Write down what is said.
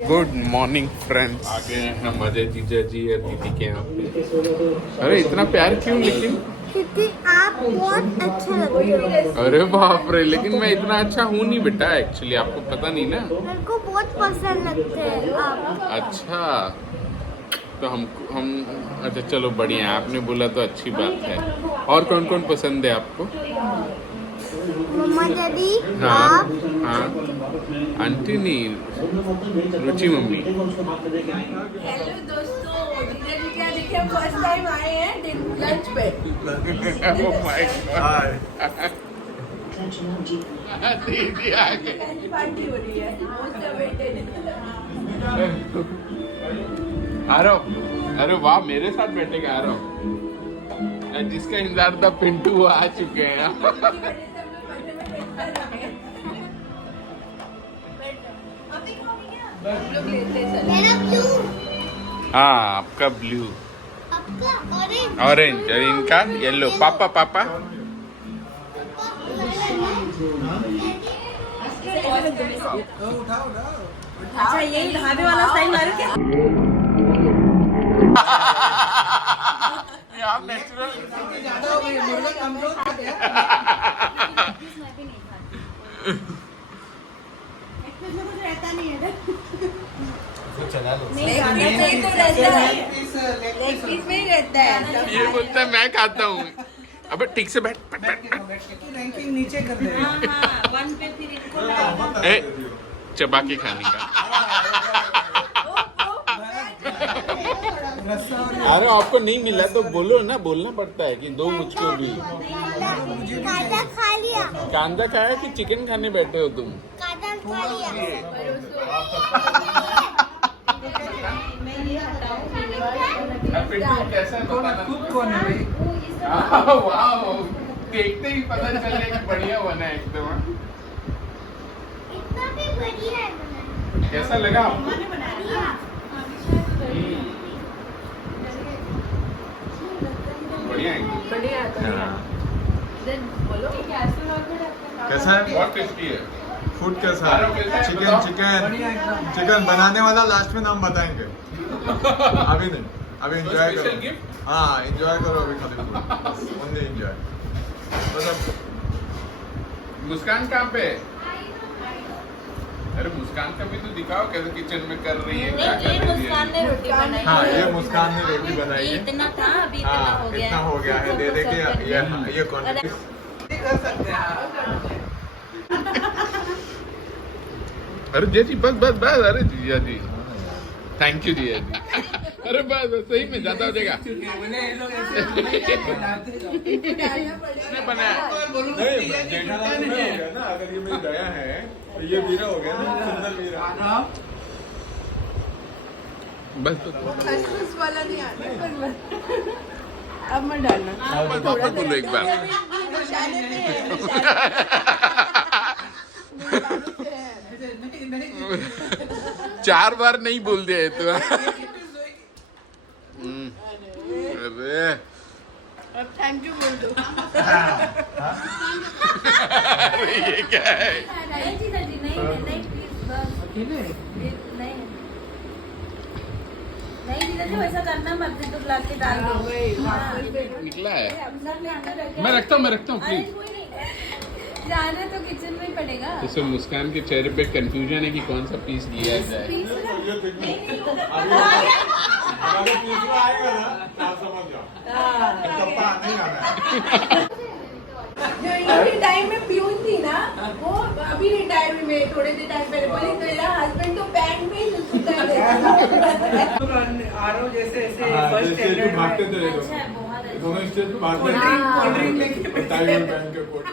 Good morning friends. आ गए हैं हम अजय जीजा जी और दीदी के यहाँ पे। अरे इतना प्यार क्यों लेकिन? क्योंकि आप बहुत अच्छे लगते हो। अरे बाप रे, लेकिन मैं इतना अच्छा हूँ नहीं बेटा, एक्चुअली आपको पता नहीं ना। मेरे को बहुत पसंद लगते हैं आप। अच्छा तो हम अच्छा चलो बढ़िया है, आपने बोला तो अच्छी बात है। और कौन कौन पसंद है आपको? मम्मा डैडी हाँ आप हाँ, आंटी नहीं, रुचि मम्मी। हेलो दोस्तों, जीजा जी क्या देखिए, हम फर्स्ट टाइम आए हैं लंच पे। Oh my God. दीदी आ गई। लंच पार्टी हो रही है, मोस्ट अवेटेड। आ रहा हूँ। अरे वाह, मेरे साथ बैठेगा। आ रहा हूँ। जिसका इंतजार था पिंटू, वो आ चुके हैं। हम लोग लेते चले। मेरा ब्लू, हाँ आपका ब्लू, आपका ऑरेंज, ऑरेंज और इनका येलो। पापा पापा अच्छा यही ढाबे वाला स्टाइल मारो क्या? आप नेचुरल। रहता नहीं है। नहीं तो रहता है, लेग पीस में ही रहता है। ये बोलता है मैं खाता हूँ। अबे ठीक से बैठ बैठ बैठ। रैंकिंग नीचे कर दे। हाँ हाँ, वन पे फिर इनको ए, चबा के खाने का। अरे आपको नहीं मिला तो बोलो ना, बोलना पड़ता है कि दो मुझको भी। काटा खा लिया, कांदा खाया कि चिकन खाने बैठे हो तुम? काटा खा लिया। कैसा कुक कौन है भाई? वाह, देखते ही पता चल कि बढ़िया बना है एकदम। इतना भी बढ़िया है बनाना। कैसा लगा आपको? बढ़िया है। बढ़िया बोलो कैसा है? बहुत टेस्टी है। फूड कैसा है? चिकन चिकन चिकन बनाने वाला लास्ट में नाम बताएंगे। अभी नहीं, अभी एंजॉय स्पेशल करो। गिफ्ट। हाँ एंजॉय करो अभी खाली, ओनली एंजॉय। मतलब मुस्कान कहाँ पे है? अरे मुस्कान का भी तो दिखाओ, कैसे किचन में कर रही है, क्या कर रही है। ने रोटी बनाई। हाँ ये मुस्कान ने रोटी बनाई ये है। इतना था, अभी इतना हाँ हो गया इतना हो गया है, दे दे के ये क्वांटिटी। कर सकते हैं। अरे जी जी बस बस बस। अरे जीजा जी थैंक यू जीजा जी। अरे बस बस, सही में ज्यादा हो जाएगा। किसने बनाया? नहीं जेठालाल में हो गया ना, अगर ये मेरी दया है तो ये वीरा हो गया ना, सुंदर वीरा। बस तो खसखस वाला नहीं आता पर अब मत डालना। पापा बोलो एक बार। निशाने पे है, चार बार नहीं बोल दिया है तो। अरे अब थैंक यू बोल दो। अरे ये क्या है? नहीं जीजा जी, नहीं नहीं प्लीज बस। अकेले? नहीं नहीं जीजा जी, वैसा करना मत, तो ला के डाल दो। निकला है। मैं मैं रखता हूँ अरे प्लीज। कोई नहीं, जाना तो किचन में ही पड़ेगा। जैसे मुस्कान के चेहरे पे कंफ्यूजन है कि कौन सा पीस लिया जाए। पीस ना, अगर तीसरा आएगा ना आप समझ जाओ, कप्पा नहीं आना है। जो ये टाइम में प्यून थी ना, वो अभी रिटायर में थोड़े देर टाइम पहले बोली, मेरा हस्बैंड तो बैंक में ही सुता है। आरो जैसे ऐसे हाँ, फर्स्ट जैसे स्टैंडर्ड भागते थे अच्छा है, बहुत अच्छा। दोनों स्टेज पे भागते कोल्ड ड्रिंक लेके थे। टाइगर बैंक के कोट।